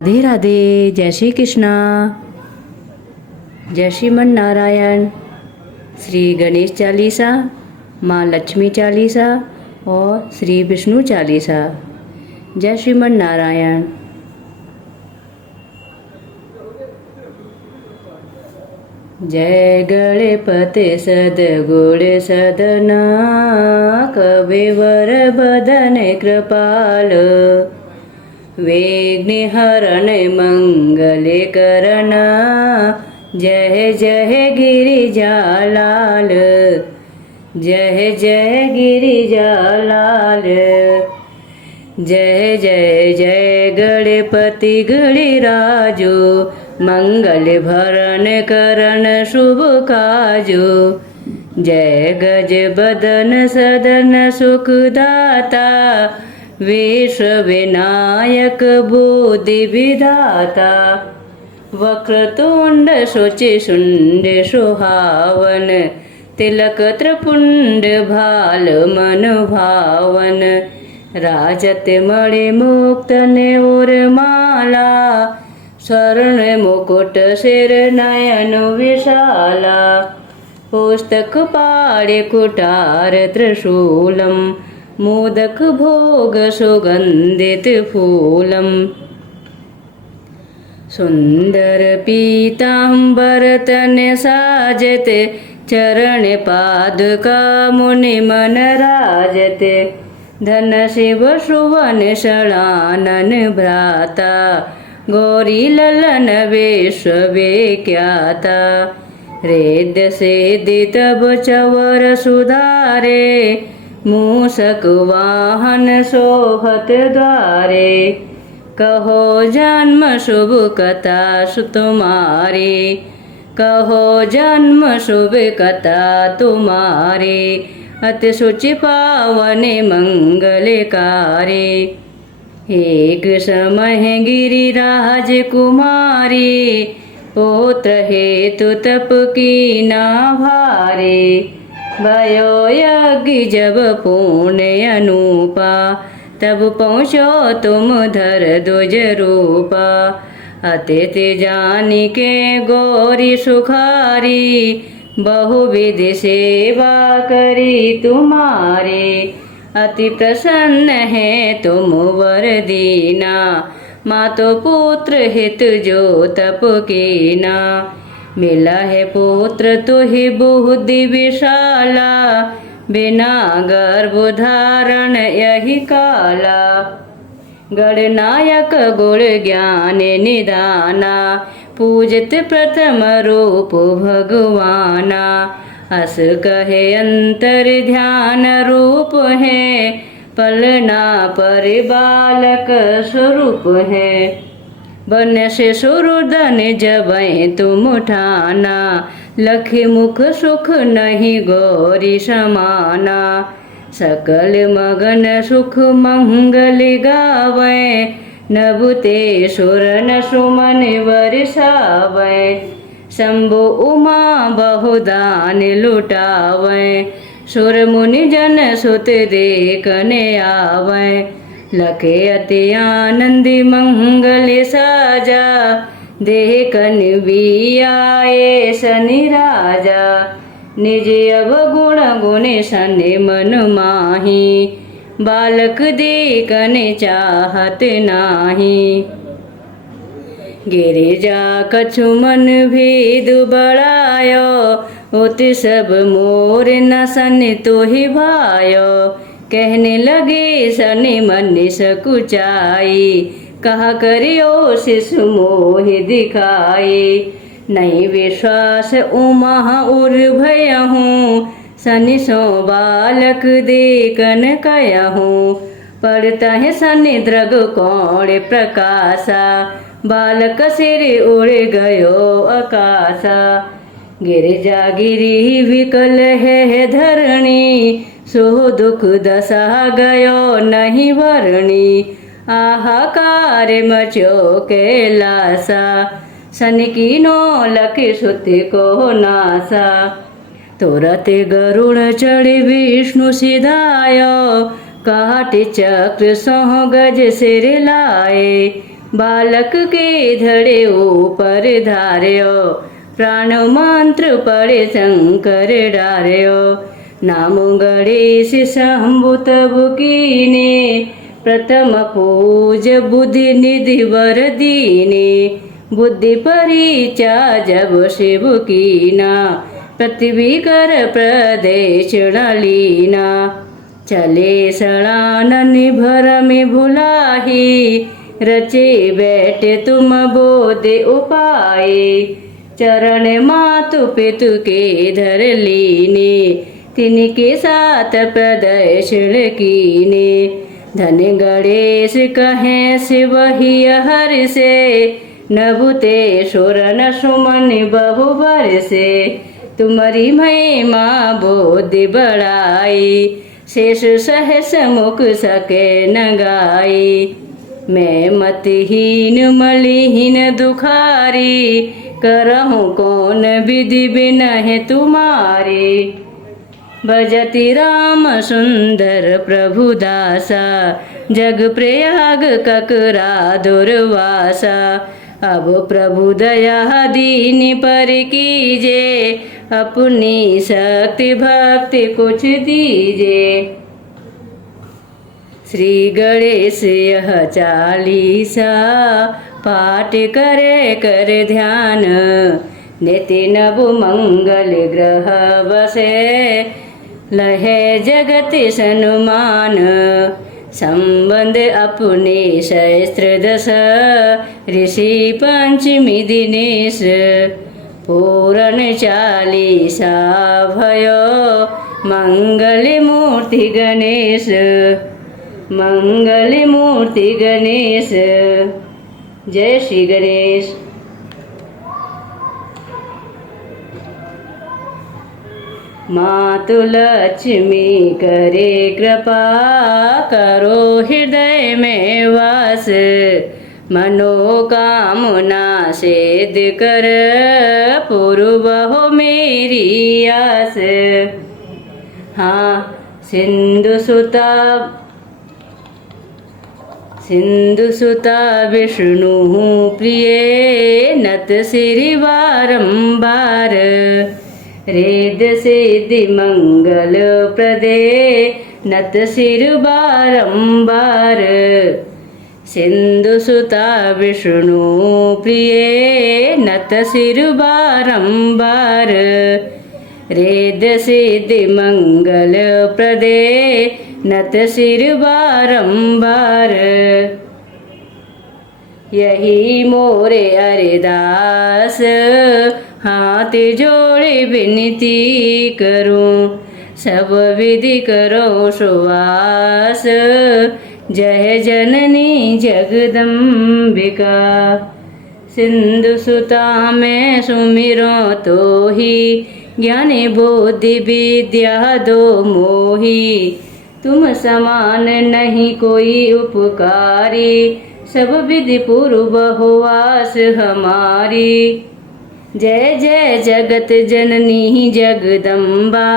राधे राधे। जय श्री कृष्णा। जय श्रीमन नारायण। श्री गणेश चालीसा, माँ लक्ष्मी चालीसा और श्री विष्णु चालीसा। जय श्रीमन नारायण। जय गणपति सद्गुण सदना, कविवर बदन कृपाल, विघ्नहरण मंगल करना, जय जय गिरिजालाल, जय जय गिरिजालाल। जय जय जय गणपति गणराजो, मंगल भरण करण शुभ काजो। जय गज बदन सदन सुखदाता, विश्व विनायक बुद्धि विधाता। वक्रतुंड शुचि शुंड सुहावन, तिलक त्रिपुंड भाल मन भावन। राजत मणि मुक्त ने और माला, स्वर्ण मुकुट सिर नयन विशाला। पुस्तक पाड़े कुटार त्रिशूलम, मोदक भोग सुगंधित फूलम। सुंदर पीतांबर तन साजते, चरण पादुका मुनि मन राजते। धन शिव सुवन शलानन भ्राता, गौरी ललन विश्व विख्याता। रेद सिद्धि तब चवर सुधारे, मूषक वाहन सोहत द्वारे। कहो जन्म शुभ कथा तुम्हारी, कहो जन्म शुभ कथा तुम्हारे। अति शुचि पावन मंगलकारी, एक समय गिरिराज कुमारी। पुत्र हेतु तप की ना भारे, भयो यज्ञ जब पुण्य अनुपा। तब पहुँचो तुम धर द्विज रूपा। अतिथि जानी के गौरी सुखारी, बहुविधि सेवा करी तुम्हारी। अति प्रसन्न है तुम वर दीना, मातो पुत्र हित जो तप कीना। मिला है पुत्र तुहि बुद्धि विशाला, बिना गर्भ धारण यही काला। गणनायक गुण ज्ञान निदाना, पूजित प्रथम रूप भगवाना। अस कहे अंतर ध्यान रूप है, पलना पर बालक स्वरूप है। बन से सुरधन जबैं तुम उठाना, लखि मुख सुख नहीं गौरी समाना। सकल मगन सुख मंगल गावै, नभुते सुर न सुमन बरसावै। शंभु उमा बहुदान लुटावै, सुर मुनि जन सुत देखने आवै। लखे अति आनंदी मंगल साजा, देखन भी आए शनि राजा। निज अवगुण गुण सने मन माही, बालक देखन चाहत नाही। गिरिजा कछु मन भेद बढ़ायो, उत सब मोर न सन तोहि भायो। कहने लगे सनि मन सकुचाई, कहा करियो शिशु मोहि दिखाई। नहीं विश्वास उमा उर भयहूँ, सनि सो बालक देखन कयहूँ। पड़ता है सनि द्रग कौड़ प्रकाशा, बालक सिर उड़ गयो आकाशा। गिरिजा गिरी विकल है धरणी, सो दुख दशा गयो नहीं वरणी। आहाकार मचो कैलासा, सन कीनो लखि सुति को नासा। तुरत गरुड़ चढ़ विष्णु सिधायो, काट चक्र सोह गज सिर लाए। बालक के धड़े ऊपर धार्यो, प्राण मंत्र पड़े शंकर डार्यो। नाम गणेश शंभु तब कीने, प्रथम पूज बुद्धि निधि वर दीने। बुद्धि परीचा जब शिव कीना, पृथ्वी कर प्रदेश लीना। चले सड़ानन भर में भुलाही, रचे बैठे तुम बोधे उपाय। चरण मातु पितु के धर लीने, तिनके साथ प्रदर्शन कीने। धन गणेश कहें शिव ही हर से, नभुते सुर न सुमन बहु बरसे। तुम्हारी महिमा बोधि बढ़ाई, शेष सहस मुख सके न गाई। मैं मतहीन मलिहीन दुखारी, करहूँ कौन विधि बिन है तुम्हारी। भजति राम सुंदर प्रभु दासा, जग प्रयाग ककरा दुर्वासा। अब प्रभु दया दीन पर कीजे, अपनी शक्ति भक्ति कुछ दीजे। श्री गणेश यह चालीसा, पाठ करे कर ध्यान। नित्य नव मंगल ग्रह बसे, लहे जगत सनुमान। संबंध अपने सहस्त्र दश, ऋषि पंचमी दिनेश। पूरण चालीसा भयो, मंगल मूर्ति गणेश। मंगल मूर्ति गणेश। जय श्री गणेश। मातु लक्ष्मी करे कृपा, करो हृदय में वास। मनोकामना सिद्ध कर, पूर्व हो मेरी आस। हाँ सिंधु सुता विष्णु प्रिय, नत सिरि बारंबार। रेद सिद्धि मंगल प्रदे, नत सिर बारंबार। सिंधु सुता विष्णु प्रिय, नत सिर बारंबार। रेद सिद्धि मंगल प्रदे, नत सिर बारंबार। यही मोरे अरदास, हाथ जोड़े विनती करूं। सब विधि करो सुवास, जय जननी जगदम्बिका। सिंधु सुता में सुमिरो तो ही, ज्ञानी बुद्धि विद्या दो मोही। तुम समान नहीं कोई उपकारी, सब विधि पूर्व हो आस हमारी। जय जय जगत जननी जगदम्बा,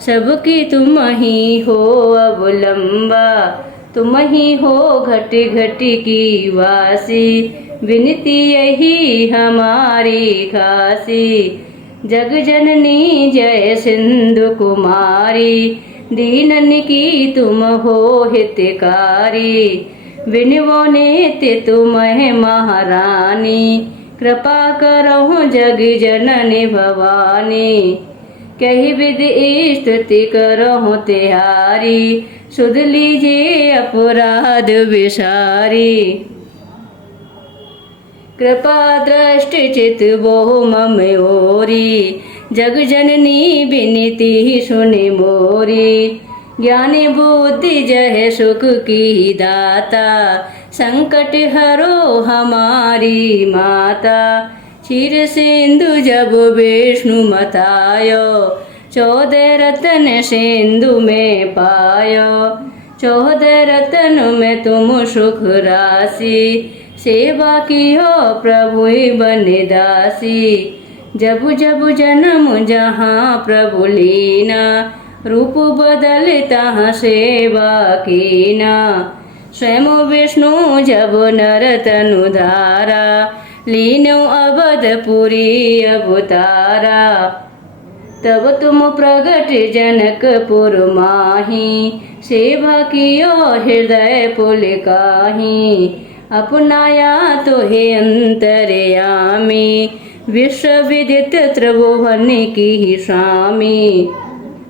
सबकी तुम ही हो अवलंबा। तुम ही हो घट घट की वासी, विनती यही हमारी खासी। जग जननी जय सिंधु कुमारी, दीनन की तुम हो हितकारी। विनवो नित्य तुम है महारानी, कृपा करो जग जननी भवानी। कही विधि स्तुति करो तिहारी, सुध लीजिए अपराध विसारी। कृपा दृष्टि चित वो मम ओरी, जग जननी विनती सुनि मोरी। ज्ञानी बुद्धि जय सुख की दाता, संकट हरो हमारी माता। क्षीर सिंधु जब विष्णु मतायो, 14 रतन सिंधु में पायो। 14 रतन में तुम सुख राशि, सेवा की हो प्रभु बन दासी। जब जब जन्म जहाँ प्रभु लीना, रूप बदल तहाँ सेवा कीना। स्वयं विष्णु जब नर तनु धारा, लीनो अवधपुरी अवतारा। तब तुम प्रगट जनकपुर माही, सेवा कियो हृदय पुलकाही। अपनाया तो हे अंतर्यामी, विश्व विदित त्रिभुवन की स्वामी।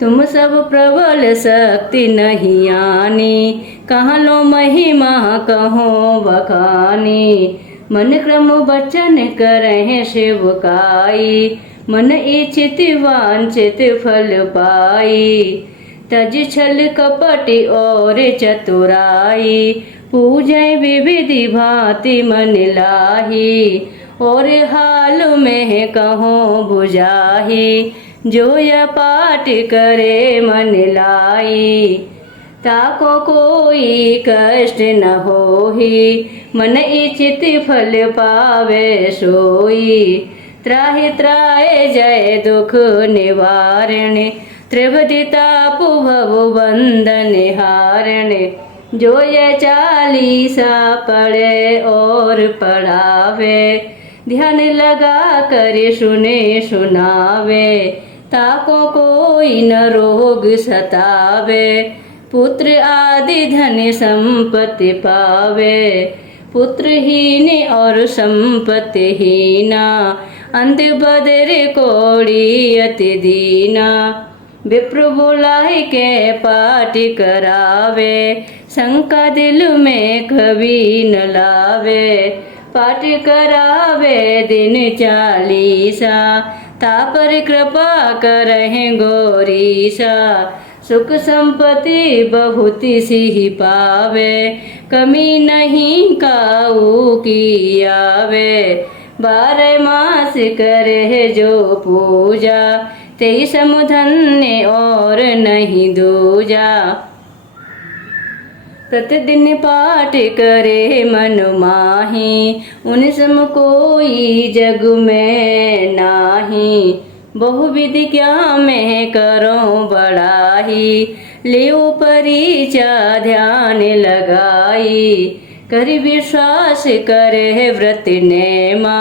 तुम सब प्रबल शक्ति नहीं आनी, कहाँ लो महिमा कहो बखानी। मन क्रम वचन करहे शिवकाई, मन इच्छित वांछित फल पाई। तज छल कपट और चतुराई, पूजय विविधि भांति मन लाही। और हाल में कहो बुझाही, जो यह पाठ करे मन लाई। ताको कोई कष्ट न होही, मन इच्छित फल पावे सोई। त्राहि त्राय जय दुख निवारण, त्रिवधि ताप भव बंधन हारण। जो ये चालीसा पढ़े और पढ़ावे, ध्यान लगा कर सुने सुनावे। ताको कोई न रोग सतावे, पुत्र आदि धन संपत्ति पावे। पुत्रहीन और संपत्तिहीना, अंत बदर कोड़ी अति दीना। विप्र बुलाए के पाठ करावे, शंका दिल में कभी न लावे। पाठ करावे दिन चालीसा, तापर कृपा करहे गौरीसा। सुख संपत्ति बहुत सी पावे, कमी नहीं काऊ की आवे। 12 मास करे जो पूजा, 23 धन्य और नहीं दूजा। प्रतिदिन पाठ करे मन माही, उन सम कोई जग में नाही। बहुविधि क्या मैं करो बड़ाई, लियो परीक्षा ध्यान लगाई। कर विश्वास करे व्रत नेमा,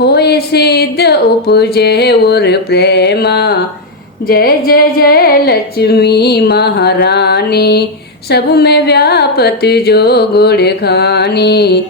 होए सिद्ध उपजे और प्रेमा। जय जय जय लक्ष्मी महारानी, सब में व्यापत जो गुण खानी।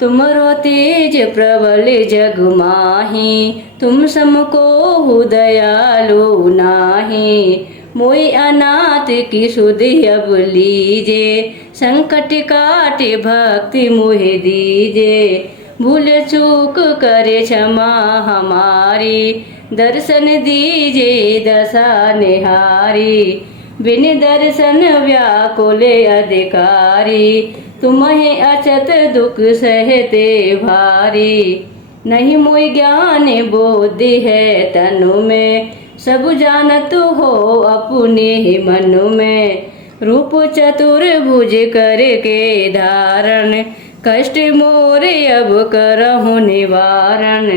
तुमरो तेज प्रबल जग माही, तुम समको दयालु नाही। मोई अनाथ की सुधि अब लीजे, संकट काटे भक्ति मोहि दीजे। भूल चूक करे क्षमा हमारी, दर्शन दीजे दशा निहारी। बिन दर्शन व्याकुल अधिकारी, तुम्हें अचत दुख सहते भारी। नहीं मोई ज्ञान बुद्धि है तनु में, सब जानत हो अपने ही मन में। रूप चतुर्भुज करके धारण, कष्ट मोरे अब करहु निवारण।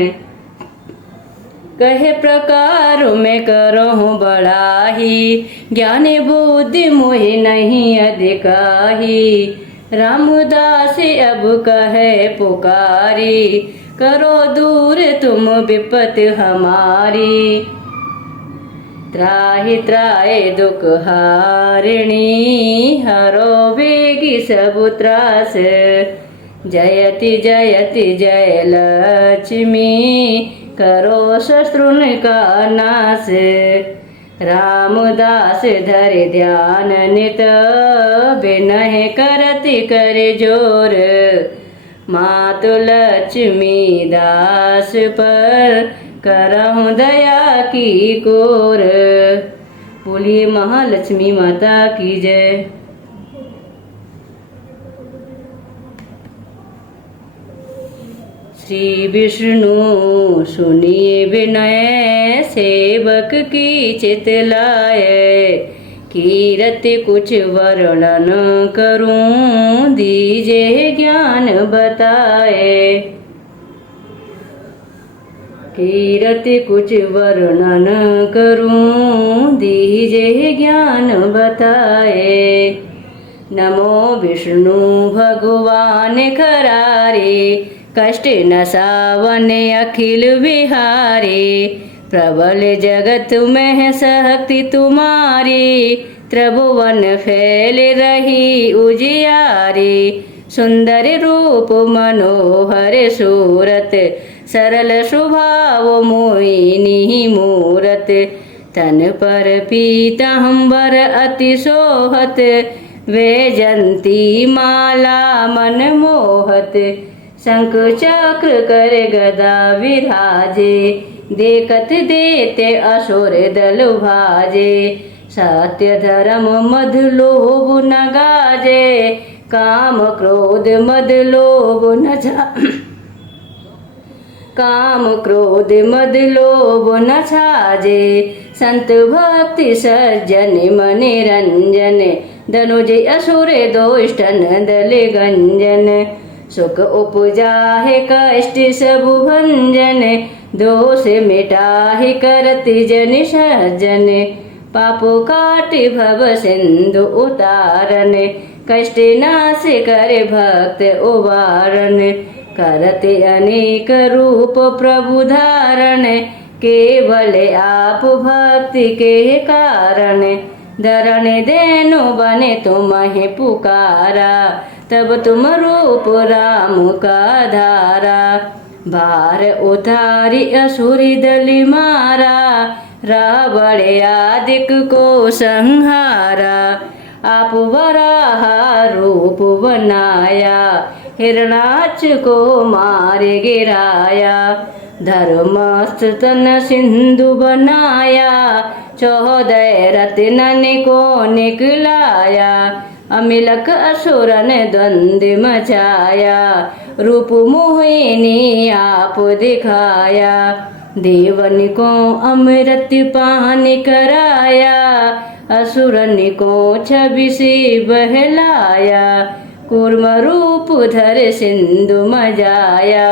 कहे प्रकार में करहु बड़ाही, ज्ञान बुद्धि मोहि नहीं अधिकाही। रामदास अब कहे पुकारी, करो दूर तुम विपत हमारी। त्राहि त्राय दुख हारिणी, हरो वेगी सब त्रास। जयति जयति जय लक्ष्मी, करो शत्रुन का नाश। रामदास धर ध्यान नित, बिनह करति कर जोर। मातु लक्ष्मी दास पर, करहु दया की कोर। बोलिए महालक्ष्मी माता की जय। श्री विष्णु सुनिए विनय, सेवक की चित लाए। कीरति कुछ वर्णन करूं, दीजे ज्ञान बताए। कीरति कुछ वर्णन करूं, दीजे ज्ञान बताए। नमो विष्णु भगवान करारे, कष्ट न सावने अखिल विहारे। प्रबल जगत में शक्ति तुम्हारी, त्रिभुवन फैल रही उजियारी। सुंदर रूप मनोहर सूरत, सरल स्वभाव मोहिनी मूरत। तन पर पीतांबर अति सोहत, वैजंती माला मन मोहत। शंख चक्र कर गदा विराजे, देखत देते असुर दल भाजे। सत्य धर्म मद लोभ न गाजे, काम क्रोध मद लोभ न काम क्रोध मद लोभ न छाजे। संत भक्ति सज्जन मन रंजन, धनुज असुर दोष्टन दल गंजन। सुख उपजाहे कष्ट सब भंजन, दोष मिटाहे करति जन सज्जन। पापो काट भव सिंधु उतारन, कष्ट नाश करे भक्त उबारन। करते अनेक रूप प्रभु धारण, केवल आप भक्ति के कारण। धरण देनु बने तुम्हें पुकारा, तब तुम रूप राम का धारा। भार उतारी असुरी दल मारा, रावण आदिक को संहारा। आप वराह रूप बनाया, हिरणाक्ष को मार गिराया। धर्मस्थ तन सिंधु बनाया, 14 रत्नन को निकलाया। अमिलक असुरन द्वंद्व मचाया, रूप मोहिनी आप दिखाया। देवन को अमृत पान कराया, असुरन को छवि से बहलाया। कूर्म रूप धर सिंधु मजाया,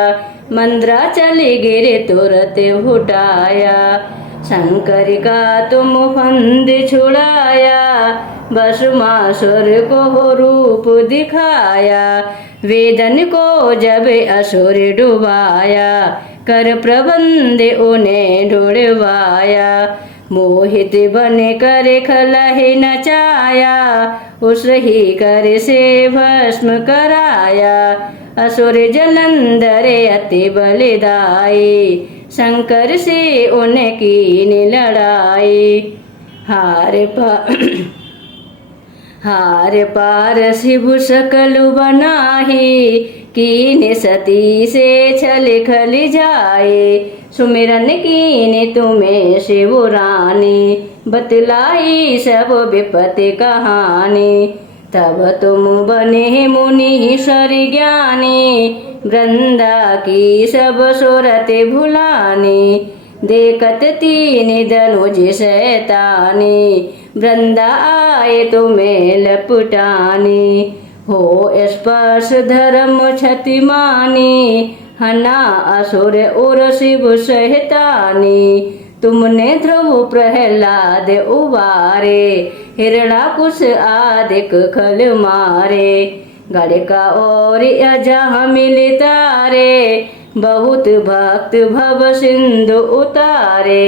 मंद्राचल गिरे तुरत उठाया। शंकर का तुम फंद छुड़ाया, भस्मासुर को रूप दिखाया। वेदन को जब असुर डुबाया, कर प्रबंध उन्हें ढूंढवाया। मोहित बन कर खलहि नचाया, उस ही कर से भस्म कराया। असुर जलंधर अति बलिदाई, शंकर से उनकी लड़ाई। हार पार शिव सकल बनाही, कीन सती से छल खल जाए। सुमिरन कीने तुम्हें शिव रानी, बतलाई सब विपत्ति कहानी। तब तुम बने मुनीश्वर ज्ञानी, वृंदा की सब सुरत भुलानी। देखत तीन धनुज शैतानी, वृंदा आए तुम्हें लपटानी। हो स्पर्श धर्म क्षति मानी, हना असुर और शिव सहितानी। तुमने ध्रुव प्रहलाद उबारे, हिरणाकुश आदिक खल मारे। गड़का और अजह मिल तारे, बहुत भक्त भव सिंधु उतारे।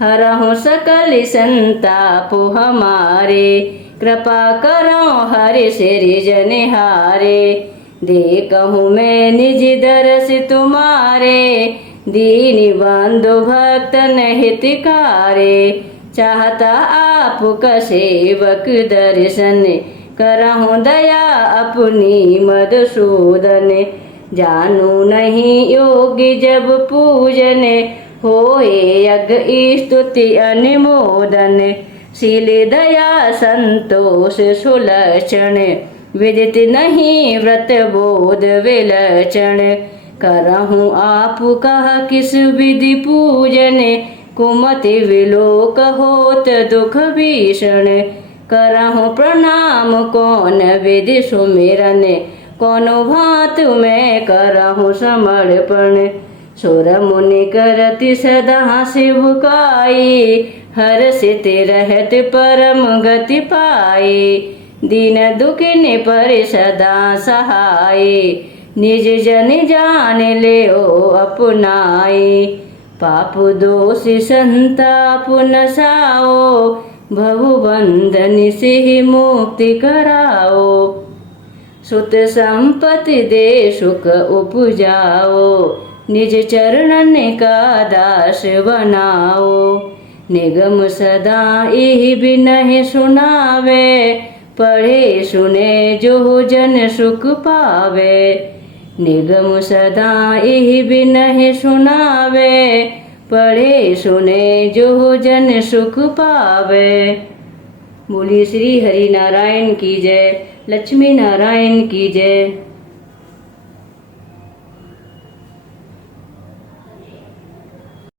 हरहु सकल संताप हमारे, कृपा करो हरि श्री जनिहारे। देखूँ मैं निज दरस तुम्हारे, दीन बंधु भक्त हितकारे। चाहता आपका सेवक दर्शन, करहूँ दया अपनी मधुसूदन। जानू नहीं योग्य जब पूजन, होए यज्ञ स्तुति अनुमोदन। शील दया संतोष सुलक्षण, विदित नहीं व्रत बोध विलक्षण। करहूँ आपका किस विधि पूजन, कुमति विलोक होत दुख भीषण। करहूँ प्रणाम कौन विधि सुमिरन, कोनो भात में करहूँ समर्पण। सुर मुनि करति सदा शिवकाई, हर्षित रहत परम गति पाई। दीन दुखिन पर सदा सहाय, निज जन जान ले अपनाए। पाप दोष संताप नसाओ, भव बंधन से मुक्ति कराओ। सुत संपत्ति दे सुख उपजाओ, निज चरणन का दास बनाओ। निगम सदा यही बिनहि सुनावे, पढ़े सुने जो जन सुख पावे। निगम सदा यही बिनहि सुनावे, पढ़े सुने जो जन सुख पावे। बोलिए श्री हरि नारायण की जय, लक्ष्मी नारायण की जय।